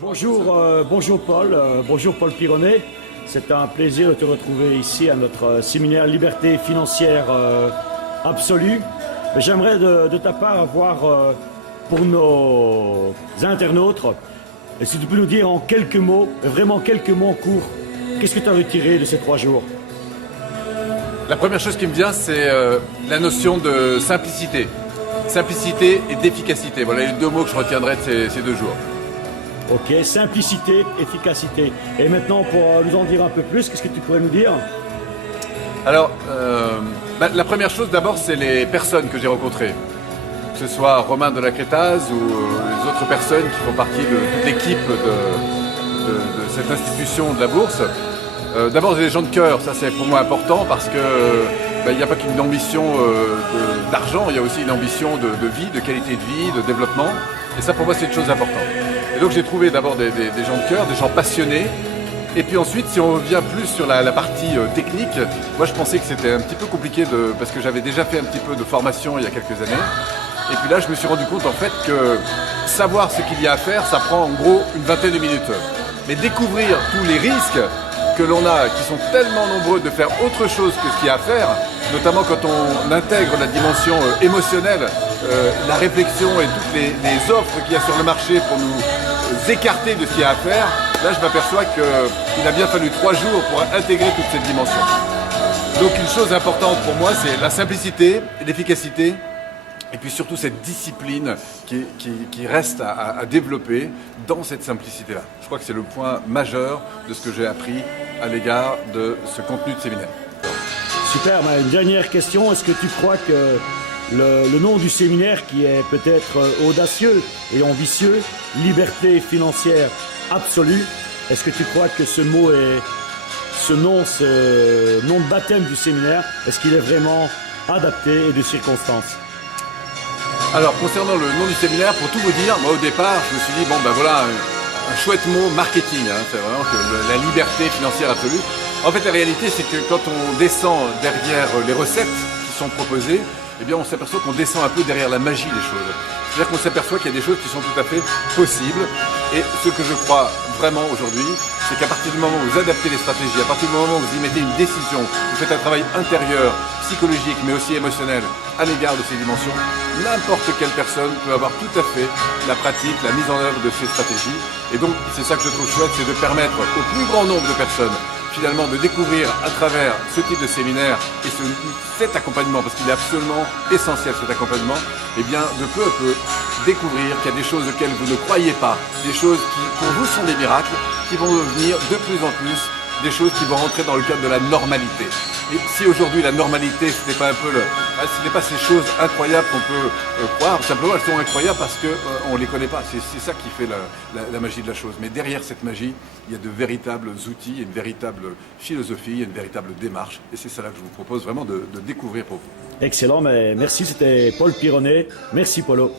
Bonjour Paul, bonjour Paul Pironnet. C'est un plaisir de te retrouver ici à notre séminaire Liberté financière absolue. J'aimerais de ta part avoir pour nos internautes, si tu peux nous dire en quelques mots, vraiment quelques mots en court, qu'est-ce que tu as retiré de ces 3 jours? La première chose qui me vient, c'est la notion de simplicité. Simplicité et d'efficacité. Voilà les 2 mots que je retiendrai de ces 2 jours. Ok, simplicité, efficacité. Et maintenant, pour nous en dire un peu plus, qu'est-ce que tu pourrais nous dire? Alors, la première chose d'abord, c'est les personnes que j'ai rencontrées. Que ce soit Romain de la Crétaz ou les autres personnes qui font partie de toute l'équipe de cette institution de la Bourse. D'abord, des gens de cœur, ça c'est pour moi important parce que il n'y a pas qu'une ambition d'argent, il y a aussi une ambition de vie, de qualité de vie, de développement. Et ça, pour moi, c'est une chose importante. Et donc, j'ai trouvé d'abord des gens de cœur, des gens passionnés. Et puis ensuite, si on revient plus sur la partie technique, moi, je pensais que c'était un petit peu compliqué parce que j'avais déjà fait un petit peu de formation il y a quelques années. Et puis là, je me suis rendu compte, en fait, que savoir ce qu'il y a à faire, ça prend en gros une vingtaine de minutes. Mais découvrir tous les risques que l'on a, qui sont tellement nombreux de faire autre chose que ce qu'il y a à faire, notamment quand on intègre la dimension émotionnelle, la réflexion et toutes les offres qu'il y a sur le marché pour nous écarter de ce qu'il y a à faire, là je m'aperçois qu'il a bien fallu 3 jours pour intégrer toute cette dimension. Donc une chose importante pour moi, c'est la simplicité, l'efficacité, et puis surtout cette discipline qui reste à développer dans cette simplicité-là. Je crois que c'est le point majeur de ce que j'ai appris à l'égard de ce contenu de séminaire. Super, une dernière question. Est-ce que tu crois que le nom du séminaire, qui est peut-être audacieux et ambitieux, liberté financière absolue, est-ce que tu crois que ce mot est, ce nom de baptême du séminaire, est-ce qu'il est vraiment adapté et de circonstance? Alors, concernant le nom du séminaire, pour tout vous dire, moi au départ, je me suis dit, bon ben voilà, un chouette mot marketing, hein, c'est vraiment que la liberté financière absolue. En fait, la réalité, c'est que quand on descend derrière les recettes qui sont proposées, eh bien, on s'aperçoit qu'on descend un peu derrière la magie des choses. C'est-à-dire qu'on s'aperçoit qu'il y a des choses qui sont tout à fait possibles. Et ce que je crois vraiment aujourd'hui, c'est qu'à partir du moment où vous adaptez les stratégies, à partir du moment où vous y mettez une décision, vous faites un travail intérieur, psychologique, mais aussi émotionnel à l'égard de ces dimensions, n'importe quelle personne peut avoir tout à fait la pratique, la mise en œuvre de ces stratégies. Et donc, c'est ça que je trouve chouette, c'est de permettre au plus grand nombre de personnes finalement de découvrir à travers ce type de séminaire et cet accompagnement, parce qu'il est absolument essentiel cet accompagnement, et bien de peu à peu découvrir qu'il y a des choses auxquelles vous ne croyez pas, des choses qui pour vous sont des miracles, qui vont devenir de plus en plus des choses qui vont rentrer dans le cadre de la normalité. Et si aujourd'hui la normalité, ce n'est pas un peu ce n'est pas ces choses incroyables qu'on peut croire, simplement elles sont incroyables parce qu'on ne les connaît pas. C'est ça qui fait la magie de la chose. Mais derrière cette magie, il y a de véritables outils, une véritable philosophie, une véritable démarche. Et c'est ça là que je vous propose vraiment de découvrir pour vous. Excellent, mais merci, c'était Paul Pironnet. Merci Paulo.